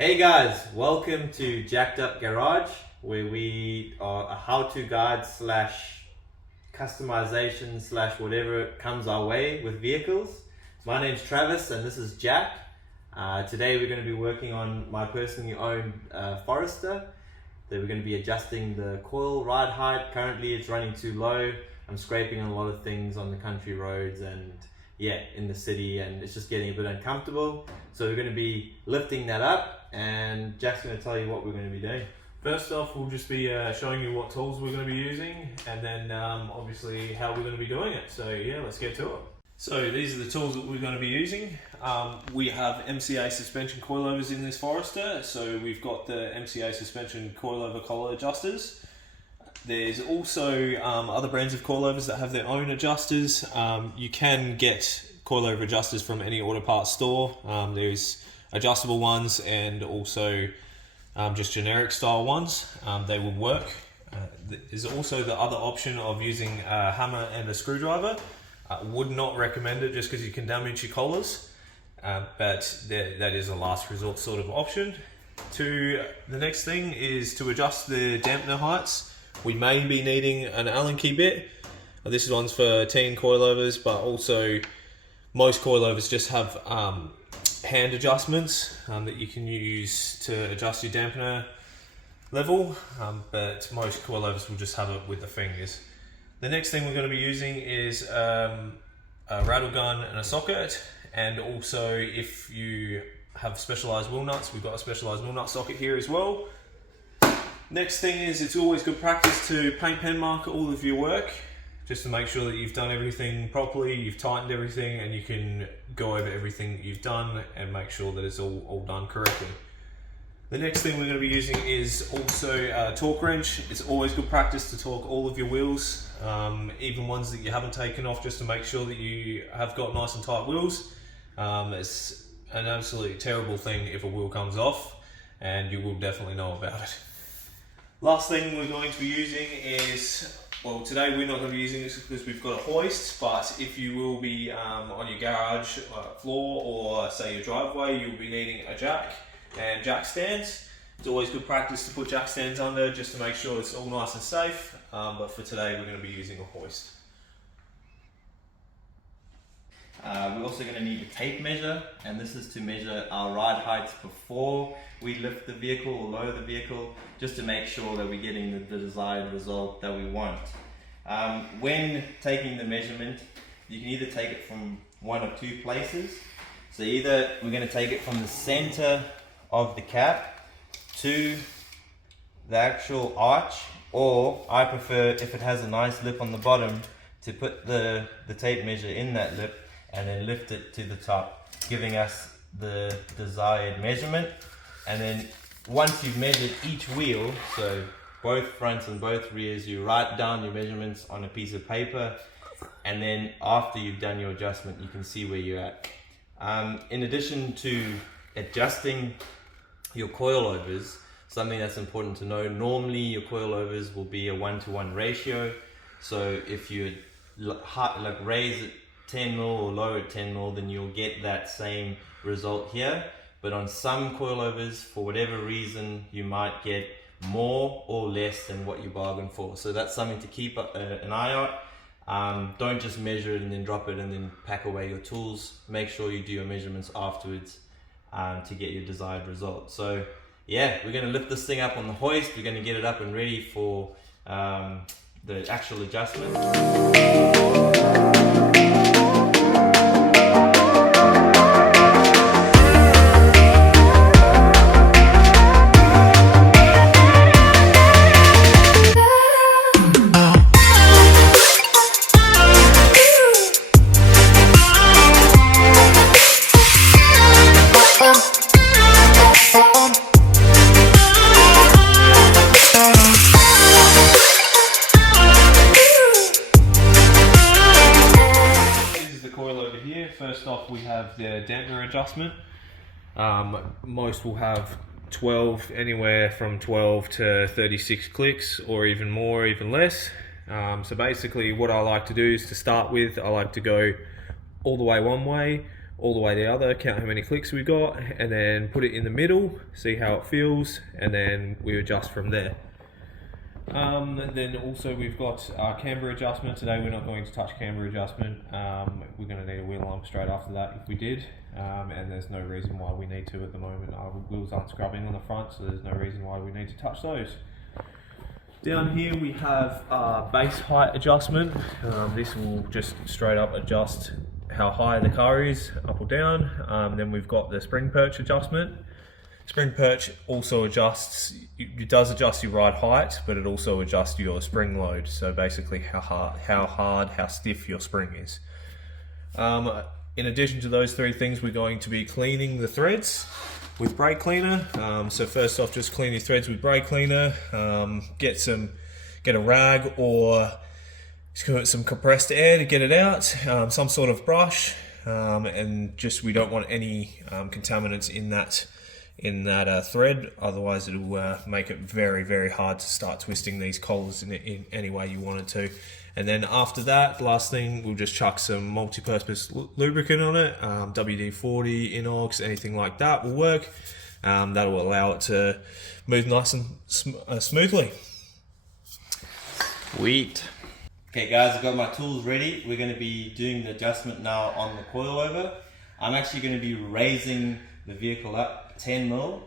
Hey guys, welcome to Jacked Up Garage, where we are a how-to guide slash customization slash whatever comes our way with vehicles. My name's Travis and this is Jack. Today we're going to be working on my personally owned Forester. That we're going to be adjusting the coil ride height. Currently it's running too low. I'm scraping on a lot of things on the country roads and in the city, and it's just getting a bit uncomfortable. So we're going to be lifting that up, and Jack's going to tell you what we're going to be doing. First off, we'll just be showing you what tools we're going to be using, and then obviously how we're going to be doing it. So yeah, let's get to it. So these are the tools that we're going to be using. We have MCA suspension coilovers in this Forester. So we've got the MCA suspension coilover collar adjusters. There's also other brands of coilovers that have their own adjusters. You can get coilover adjusters from any auto parts store. There's adjustable ones and also just generic style ones. They will work. There's also the other option of using a hammer and a screwdriver. Would not recommend it just because you can damage your collars, but that is a last resort sort of option. The next thing is to adjust the dampener heights. We may be needing an Allen key bit. This one's for teen coilovers, but also most coilovers just have hand adjustments that you can use to adjust your dampener level, but most coilovers will just have it with the fingers. The next thing we're going to be using is a rattle gun and a socket, and also if you have specialized wheel nuts, we've got a specialized wheel nut socket here as well. Next thing is, it's always good practice to paint pen mark all of your work, just to make sure that you've done everything properly, you've tightened everything, and you can go over everything that you've done and make sure that it's all done correctly. The next thing we're going to be using is also a torque wrench. It's always good practice to torque all of your wheels, even ones that you haven't taken off, just to make sure that you have got nice and tight wheels. It's an absolutely terrible thing if a wheel comes off, and you will definitely know about it. Last thing we're going to be using is, well, today we're not going to be using this because we've got a hoist, but if you will be on your garage floor or say your driveway, you'll be needing a jack and jack stands. It's always good practice to put jack stands under just to make sure it's all nice and safe, but for today we're going to be using a hoist. We're also going to need a tape measure, and this is to measure our ride heights before we lift the vehicle or lower the vehicle, just to make sure that we're getting the desired result that we want. When taking the measurement, you can either take it from one of two places. So either we're going to take it from the center of the cap to the actual arch, or I prefer, if it has a nice lip on the bottom, to put the tape measure in that lip and then lift it to the top, giving us the desired measurement. And then once you've measured each wheel, so both fronts and both rears, you write down your measurements on a piece of paper, and then after you've done your adjustment, you can see where you're at. In addition to adjusting your coilovers, something that's important to know, normally your coilovers will be a 1-to-1 ratio. So if you raise it 10 mil or lower at 10 mil, then you'll get that same result here. But on some coilovers, for whatever reason, you might get more or less than what you bargained for. So that's something to keep an eye out. Don't just measure it and then drop it and then pack away your tools. Make sure you do your measurements afterwards to get your desired result. So yeah, we're going to lift this thing up on the hoist. We're going to get it up and ready for the actual adjustment. First off, we have the dampener adjustment. Most will have 12, anywhere from 12 to 36 clicks, or even more, even less. So basically what I like to do is, to start with, I like to go all the way one way, all the way the other, count how many clicks we got, and then put it in the middle, see how it feels, and then we adjust from there. Then also we've got our camber adjustment. Today we're not going to touch camber adjustment. We're going to need a wheel arm straight after that if we did, and there's no reason why we need to at the moment. Our wheels aren't scrubbing on the front, so there's no reason why we need to touch those. Down here we have our base height adjustment. This will just straight up adjust how high the car is, up or down. Then we've got the spring perch adjustment. Spring perch also adjusts, it does adjust your ride height, but it also adjusts your spring load. So basically how hard, how stiff your spring is. In addition to those three things, we're going to be cleaning the threads with brake cleaner. So first off, just clean your threads with brake cleaner. Get a rag or some compressed air to get it out. Some sort of brush, and just we don't want any contaminants in that thread, otherwise it'll make it very, very hard to start twisting these collars in any way you want it to. And then after that, last thing, we'll just chuck some multi-purpose lubricant on it, WD-40, Inox, anything like that will work. That will allow it to move nice and smoothly. Sweet. Okay guys, I've got my tools ready. We're going to be doing the adjustment now on the coilover. I'm actually going to be raising the vehicle up 10 mil,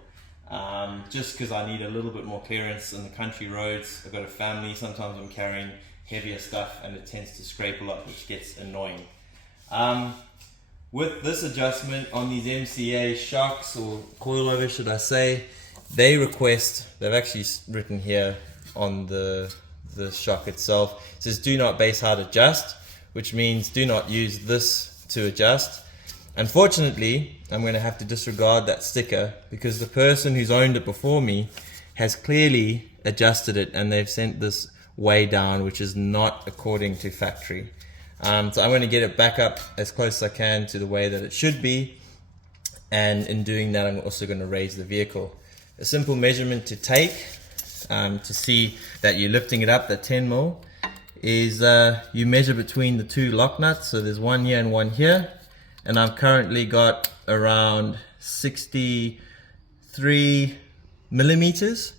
just because I need a little bit more clearance on the country roads. I've got a family, sometimes I'm carrying heavier stuff and it tends to scrape a lot, which gets annoying. With this adjustment on these MCA shocks, or coilover should I say, they've actually written here on the shock itself, it says do not base hard adjust, which means do not use this to adjust. Unfortunately, I'm going to have to disregard that sticker because the person who's owned it before me has clearly adjusted it and they've sent this way down, which is not according to factory. So I'm going to get it back up as close as I can to the way that it should be, and in doing that I'm also going to raise the vehicle. A simple measurement to take to see that you're lifting it up, that 10 mil, is you measure between the two lock nuts. So there's one here and one here, and I've currently got around 63 millimeters.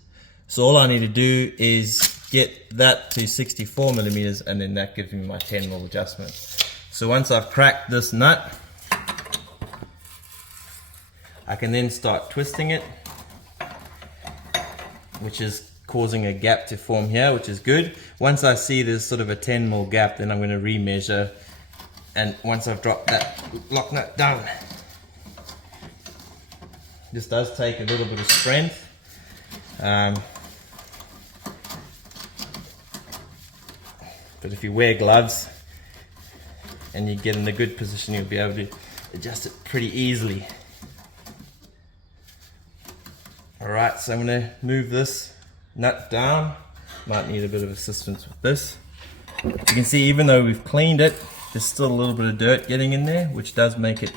So all I need to do is get that to 64 millimeters, and then that gives me my 10 mil adjustment. So once I've cracked this nut, I can then start twisting it, which is causing a gap to form here, which is good. Once I see there's sort of a 10 mil gap, then I'm going to remeasure, and once I've dropped that lock nut down, this does take a little bit of strength. But if you wear gloves and you get in a good position, you'll be able to adjust it pretty easily. Alright, so I'm going to move this nut down. Might need a bit of assistance with this. You can see even though we've cleaned it, there's still a little bit of dirt getting in there, which does make it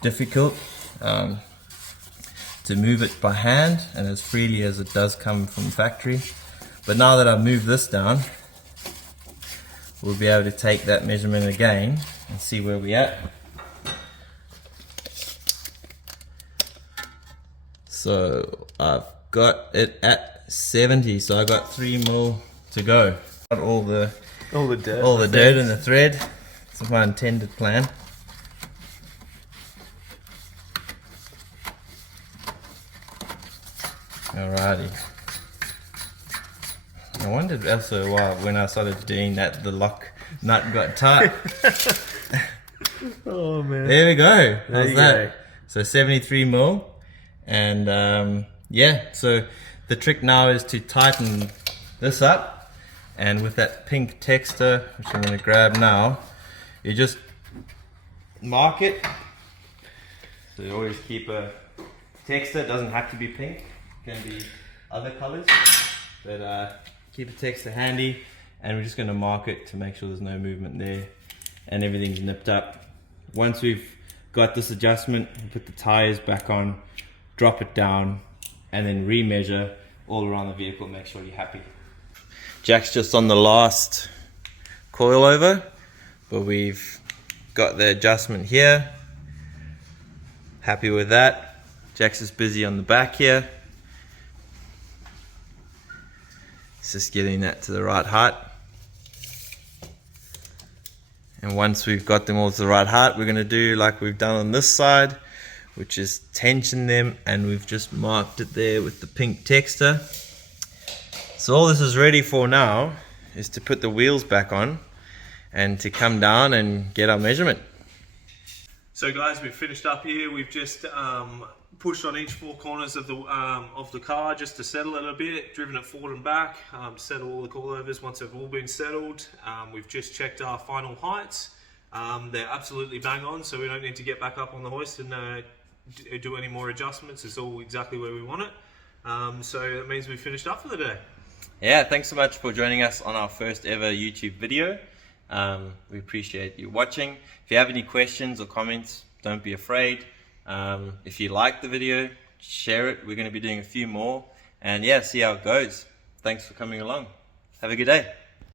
difficult to move it by hand and as freely as it does come from factory. But now that I've moved this down, we'll be able to take that measurement again and see where we're at. So I've got it at 70, so I got 3 mil to go. Got all the dirt in the thread. It's my intended plan. Alrighty. I wondered also why when I started doing that the lock nut got tight. Oh man. There we go. There How's you that? go. So 73 mil. And yeah, so the trick now is to tighten this up, and with that pink texture, which I'm going to grab now, you just mark it. So you always keep a texture. It doesn't have to be pink, it can be other colors, but keep a texture handy, and we're just going to mark it to make sure there's no movement there and everything's nipped up. Once we've got this adjustment, we put the tires back on, drop it down, and then remeasure all around the vehicle, make sure you're happy. Jack's just on the last coilover, but we've got the adjustment here. Happy with that. Jax is busy on the back here. It's just getting that to the right height. And once we've got them all to the right height, we're going to do like we've done on this side, which is tension them, and we've just marked it there with the pink texture. So all this is ready for now is to put the wheels back on and to come down and get our measurement. So guys, we've finished up here. We've just pushed on each four corners of the car just to settle it a bit, driven it forward and back, settle all the coilovers once they've all been settled. We've just checked our final heights. They're absolutely bang on, so we don't need to get back up on the hoist and do any more adjustments. It's all exactly where we want it. So that means we've finished up for the day. Yeah, thanks so much for joining us on our first ever YouTube video. We appreciate you watching. If you have any questions or comments, don't be afraid. If you like the video, share it. We're going to be doing a few more, and yeah, see how it goes. Thanks for coming along. Have a good day.